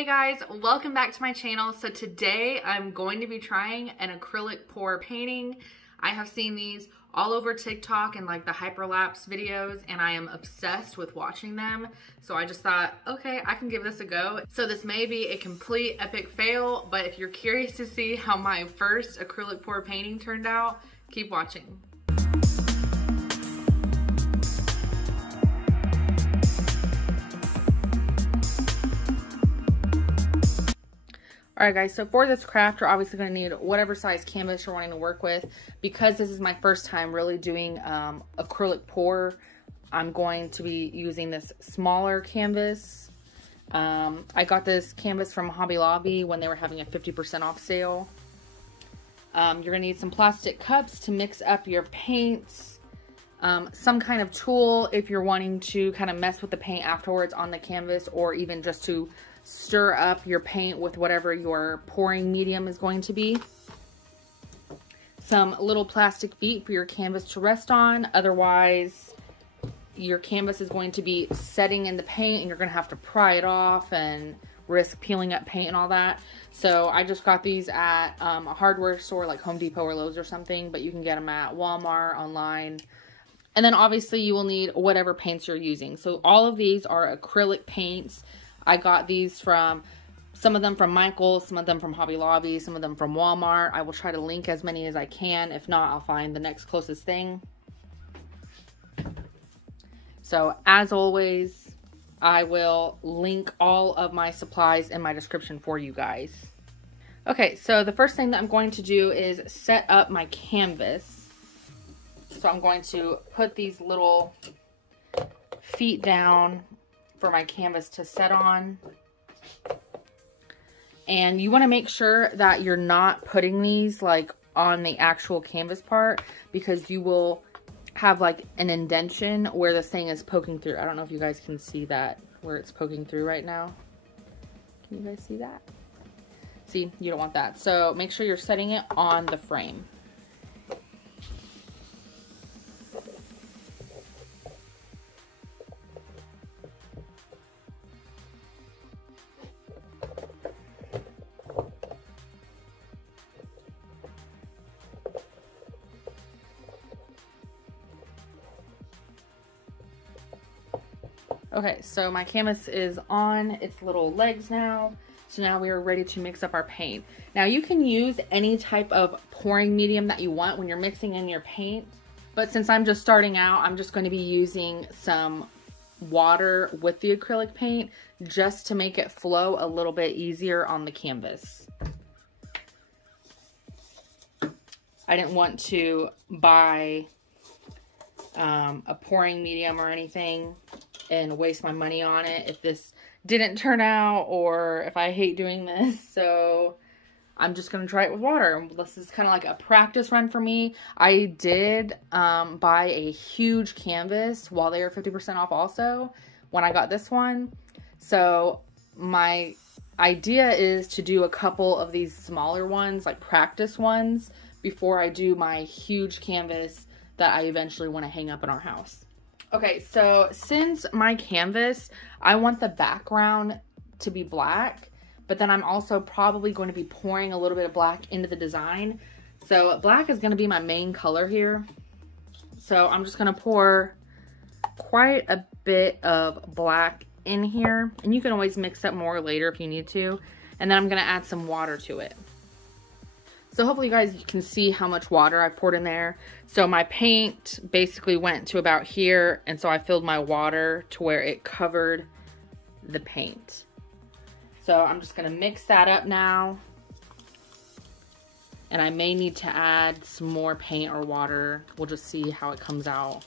Hey guys, welcome back to my channel. So today I'm going to be trying an acrylic pour painting. I have seen these all over TikTok and like the hyperlapse videos, and I am obsessed with watching them. So I just thought, okay, I can give this a go. So this may be a complete epic fail, but if you're curious to see how my first acrylic pour painting turned out, keep watching. Alright guys, so for this craft, you're obviously going to need whatever size canvas you're wanting to work with. Because this is my first time really doing acrylic pour, I'm going to be using this smaller canvas. I got this canvas from Hobby Lobby when they were having a 50% off sale. You're going to need some plastic cups to mix up your paints. Some kind of tool if you're wanting to kind of mess with the paint afterwards on the canvas, or even just to stir up your paint with whatever your pouring medium is going to be. Some little plastic feet for your canvas to rest on, otherwise your canvas is going to be setting in the paint and you're going to have to pry it off and risk peeling up paint and all that. So I just got these at a hardware store like Home Depot or Lowe's or something, but you can get them at Walmart, online. And then obviously you will need whatever paints you're using. So all of these are acrylic paints. I got these from, some of them from Michael's, some of them from Hobby Lobby, some of them from Walmart. I will try to link as many as I can. If not, I'll find the next closest thing. So as always, I will link all of my supplies in my description for you guys. Okay, so the first thing that I'm going to do is set up my canvas. So I'm going to put these little feet down for my canvas to set on. And you want to make sure that you're not putting these like on the actual canvas part, because you will have like an indention where this thing is poking through. I don't know if you guys can see that, where it's poking through right now. Can you guys see that? See, you don't want that. So make sure you're setting it on the frame. Okay, so my canvas is on its little legs now. So now we are ready to mix up our paint. Now you can use any type of pouring medium that you want when you're mixing in your paint. But since I'm just starting out, I'm just going to be using some water with the acrylic paint just to make it flow a little bit easier on the canvas. I didn't want to buy a pouring medium or anything and waste my money on it if this didn't turn out, or if I hate doing this. So I'm just gonna try it with water. This is kind of like a practice run for me. I did buy a huge canvas while they were 50% off also when I got this one. So my idea is to do a couple of these smaller ones, like practice ones, before I do my huge canvas that I eventually want to hang up in our house. Okay, so since my canvas, I want the background to be black, but then I'm also probably going to be pouring a little bit of black into the design. So black is going to be my main color here. So I'm just going to pour quite a bit of black in here, and you can always mix up more later if you need to. And then I'm going to add some water to it. So hopefully you guys can see how much water I poured in there. So my paint basically went to about here, and so I filled my water to where it covered the paint. So I'm just gonna mix that up now. And I may need to add some more paint or water. We'll just see how it comes out.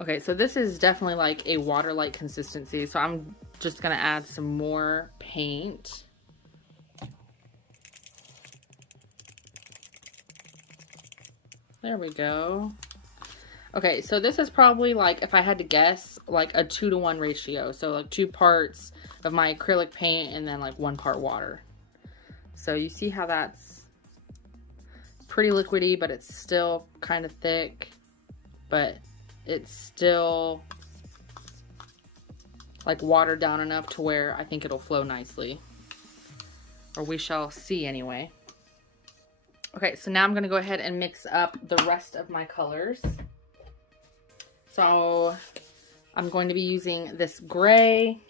Okay, so this is definitely like a water-like consistency. So I'm just gonna add some more paint. There we go. Okay, so this is probably like, if I had to guess, like a 2-to-1 ratio. So like 2 parts of my acrylic paint and then like 1 part water. So you see how that's pretty liquidy, but it's still kind of thick. But it's still like watered down enough to where I think it'll flow nicely. Or we shall see anyway. Okay, so now I'm going to go ahead and mix up the rest of my colors. So I'm going to be using this gray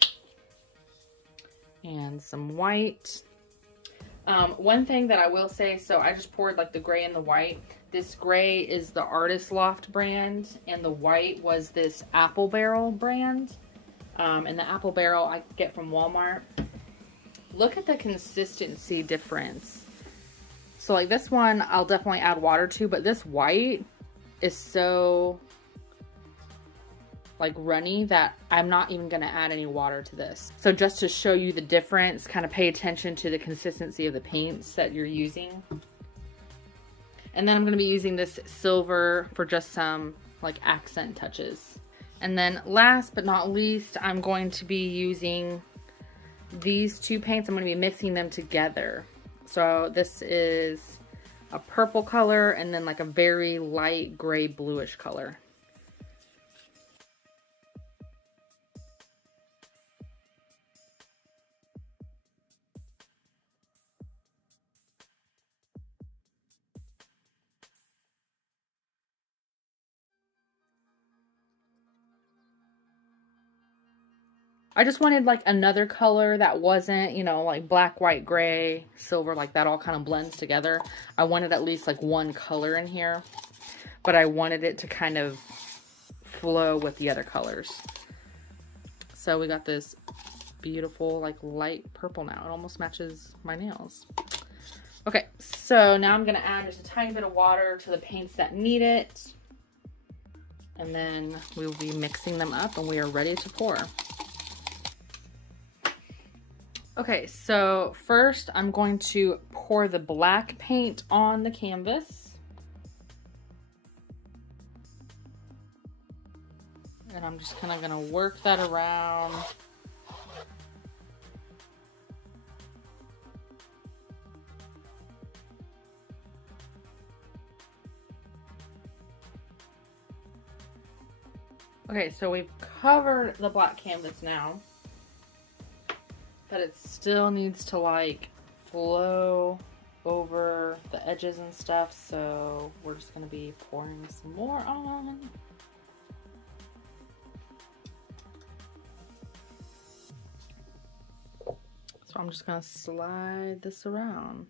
and some white. One thing that I will say, so I just poured like the gray and the white. This gray is the Artist Loft brand, and the white was this Apple Barrel brand. And the Apple Barrel I get from Walmart. Look at the consistency difference. So like this one, I'll definitely add water to, but this white is so like runny that I'm not even gonna add any water to this. So just to show you the difference, kind of pay attention to the consistency of the paints that you're using. And then I'm gonna be using this silver for just some like accent touches. And then last but not least, I'm going to be using these two paints. I'm going to be mixing them together. So this is a purple color and then like a very light gray bluish color. I just wanted like another color that wasn't, you know, like black, white, gray, silver, like that all kind of blends together. I wanted at least like one color in here, but I wanted it to kind of flow with the other colors. So we got this beautiful like light purple now. It almost matches my nails. Okay, so now I'm going to add just a tiny bit of water to the paints that need it. And then we will be mixing them up and we are ready to pour. Okay, so first I'm going to pour the black paint on the canvas. And I'm just kind of going to work that around. Okay, so we've covered the black canvas now. But it still needs to like flow over the edges and stuff, so we're just going to be pouring some more on. So I'm just going to slide this around.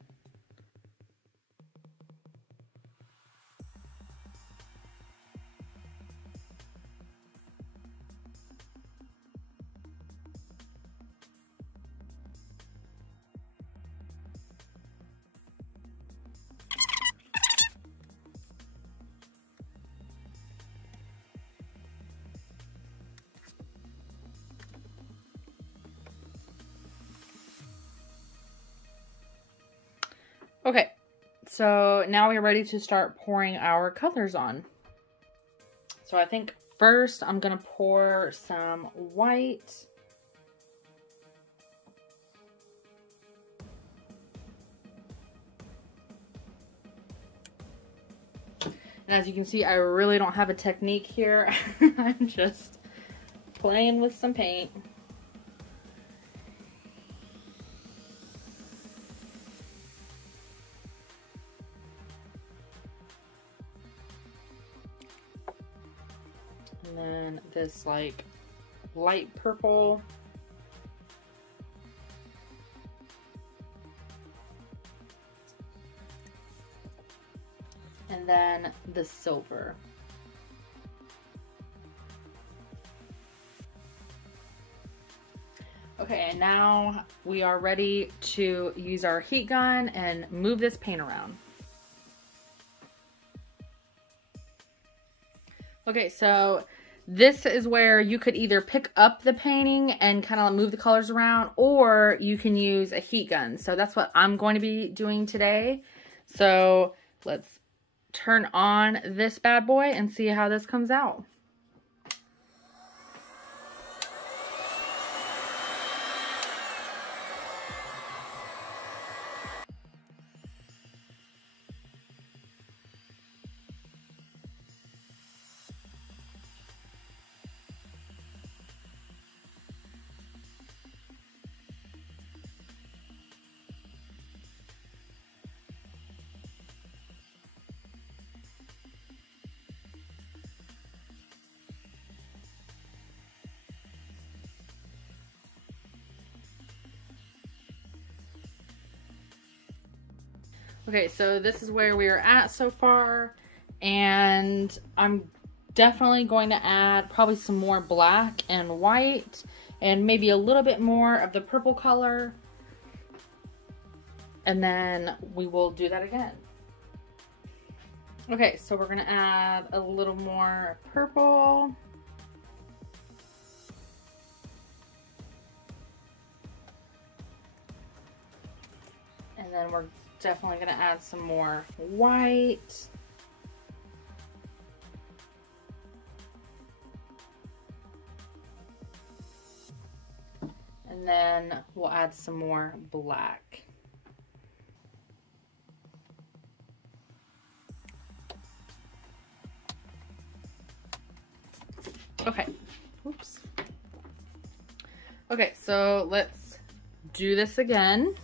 Okay, so now we're ready to start pouring our colors on. So I think first I'm gonna pour some white. And as you can see, I really don't have a technique here. I'm just playing with some paint. And then this like light purple. And then the silver. Okay, and now we are ready to use our heat gun and move this paint around. Okay, so this is where you could either pick up the painting and kind of move the colors around, or you can use a heat gun. So that's what I'm going to be doing today. So let's turn on this bad boy and see how this comes out. Okay, so this is where we are at so far, and I'm definitely going to add probably some more black and white and maybe a little bit more of the purple color, and then we will do that again. Okay, so we're gonna add a little more purple. And then we're definitely gonna add some more white. And then we'll add some more black. Okay, oops. Okay, so let's do this again.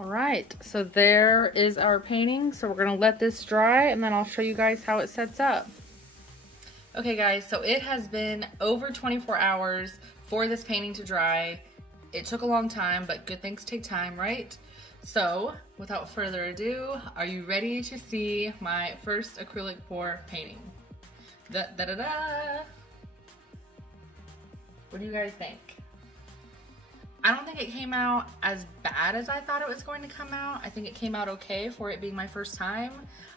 All right, so there is our painting. So we're gonna let this dry and then I'll show you guys how it sets up. Okay guys, so it has been over 24 hours for this painting to dry. It took a long time, but good things take time, right? So without further ado, are you ready to see my first acrylic pour painting? Da-da-da-da! What do you guys think? I don't think it came out as bad as I thought it was going to come out. I think it came out okay for it being my first time.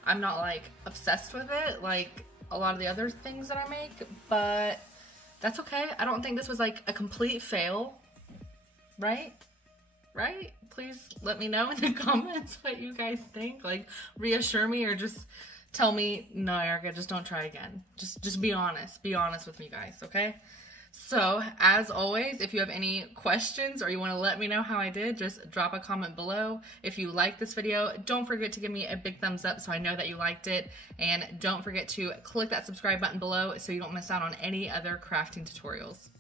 I'm not like obsessed with it like a lot of the other things that I make, but that's okay. I don't think this was like a complete fail, right? Right? Please let me know in the comments what you guys think. Like reassure me or just tell me, no, Erica, just don't try again. Just be honest. Be honest with me, guys, okay? So, as always, if you have any questions or you want to let me know how I did, just drop a comment below. If you like this video, don't forget to give me a big thumbs up so I know that you liked it. And don't forget to click that subscribe button below so you don't miss out on any other crafting tutorials.